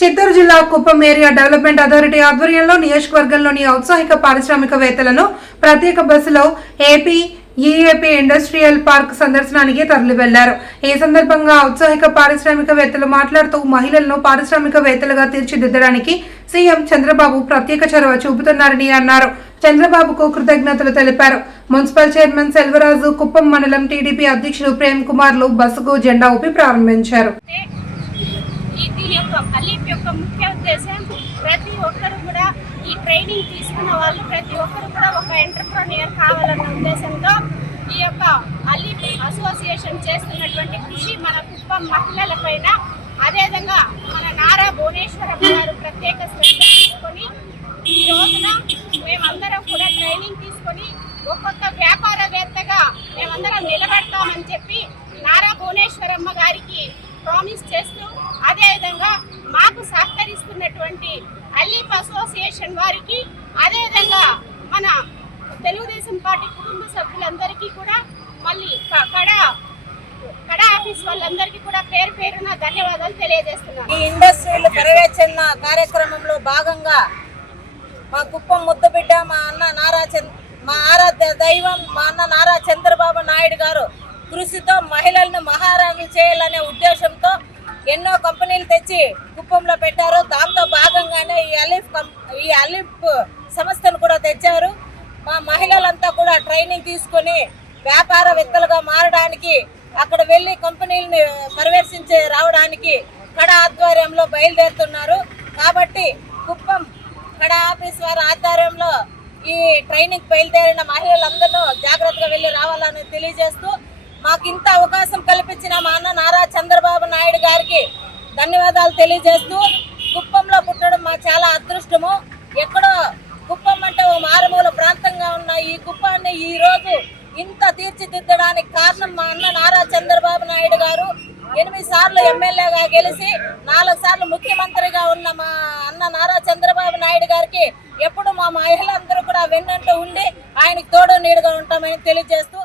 చిత్తూరు జిల్లా Kuppam area development authority ఆధ్వర్యంలో నియోజకవర్గంలోని ఔత్సాహిక పారిశ్రామికవేత్తలను ప్రత్యేక బస్సులో ఏపీ ఇండస్ట్రియల్ పార్క్ సందర్శనానికి తరలి వెళ్లారు. ఈ సందర్భంగా ఔత్సాహిక పారిశ్రామికవేత్తలు మాట్లాడుతూ మహిళలను పారిశ్రామికవేత్తలుగా తీర్చిదిద్దడానికి సీఎం చంద్రబాబు ప్రత్యేక చొరవ చూపుతున్నారని అన్నారు. చంద్రబాబుకు కృతజ్ఞతలు తెలిపారు. మున్సిపల్ చైర్మన్ సెల్వరాజు, కుప్పం మండలం టీడీపీ అధ్యక్షుడు ప్రేమ్ కుమార్లు బస్సుకు జెండా ఊపి ప్రారంభించారు. ముఖ్య ఉద్దేశం ప్రతి ఒక్కరు కూడా ఈ ట్రైనింగ్ తీసుకున్న వాళ్ళు ప్రతి ఒక్కరు కూడా ఒక ఎంటర్ప్రెన్యూర్ కావాలన్న ఉద్దేశంతో ఈ యొక్క అలీఫ్ అసోసియేషన్ చేస్తున్నటువంటి కృషి మన కుప్పం మహిళల పైన, అదేవిధంగా మన నారా భువనేశ్వరమ్మ గారు ప్రత్యేక శ్రద్ధ తీసుకొని ఈ రోజున మేమందరం కూడా ట్రైనింగ్ తీసుకొని ఒక్కొక్క వ్యాపారవేత్తగా మేమందరం నిలబెడతామని చెప్పి నారా భువనేశ్వరమ్మ గారికి ప్రామిస్ చేస్తూ, అదేవిధంగా మాకు సహకరిస్తున్నటువంటి అలీఫ్ అసోసియేషన్ వారికి, అదేవిధంగా మన తెలుగుదేశం పార్టీ కుటుంబ సభ్యులందరికీ కూడా, మళ్ళీ కడా ఆఫీస్ వాళ్ళందరికీ కూడా పేరు పేరున ధన్యవాదాలు తెలియజేస్తున్నాను. ఈ ఇండస్ట్రియల్ పర్యవేక్షణ కార్యక్రమంలో భాగంగా మా కుప్పం ముద్దబిడ్డ, మా ఆరాధ్య దైవం మా అన్న నారా చంద్రబాబు నాయుడు గారు కృషితో మహిళలను మహారాణులు చేయాలనే ఉద్దేశంతో ఎన్నో కంపెనీలు తెచ్చి కుప్పంలో పెట్టారు. దాంతో భాగంగానే ఈ అలీఫ్ సంస్థను కూడా తెచ్చారు. మా మహిళలంతా కూడా ట్రైనింగ్ తీసుకొని వ్యాపారవేత్తలుగా మారడానికి, అక్కడ వెళ్ళి కంపెనీలని పర్యవేక్షించి రావడానికి కడా ఆధ్వర్యంలో బయలుదేరుతున్నారు. కాబట్టి కుప్పం కడా ఆఫీస్ వారి ఆధ్వర్యంలో ఈ ట్రైనింగ్ బయలుదేరిన మహిళలందరూ జాగ్రత్తగా వెళ్ళి రావాలని తెలియజేస్తూ, మాకు ఇంత అవకాశం కల్పించిన మా అన్న నారా చంద్రబాబు నాయుడు గారికి ధన్యవాదాలు తెలియజేస్తూ, కుప్పంలో పుట్టడం మా చాలా అదృష్టము. ఎక్కడో కుప్పం అంటే ఓ మారుమూల ప్రాంతంగా ఉన్న ఈ కుప్పాన్ని ఈరోజు ఇంత తీర్చిదిద్దడానికి కారణం మా అన్న నారా చంద్రబాబు నాయుడు గారు. 8 సార్లు ఎమ్మెల్యేగా గెలిచి 4 సార్లు ముఖ్యమంత్రిగా ఉన్న మా అన్న నారా చంద్రబాబు నాయుడు గారికి ఎప్పుడు మా మహిళలందరూ కూడా వెన్నంటూ ఉండి ఆయనకు తోడు నీడుగా ఉంటామని తెలియజేస్తూ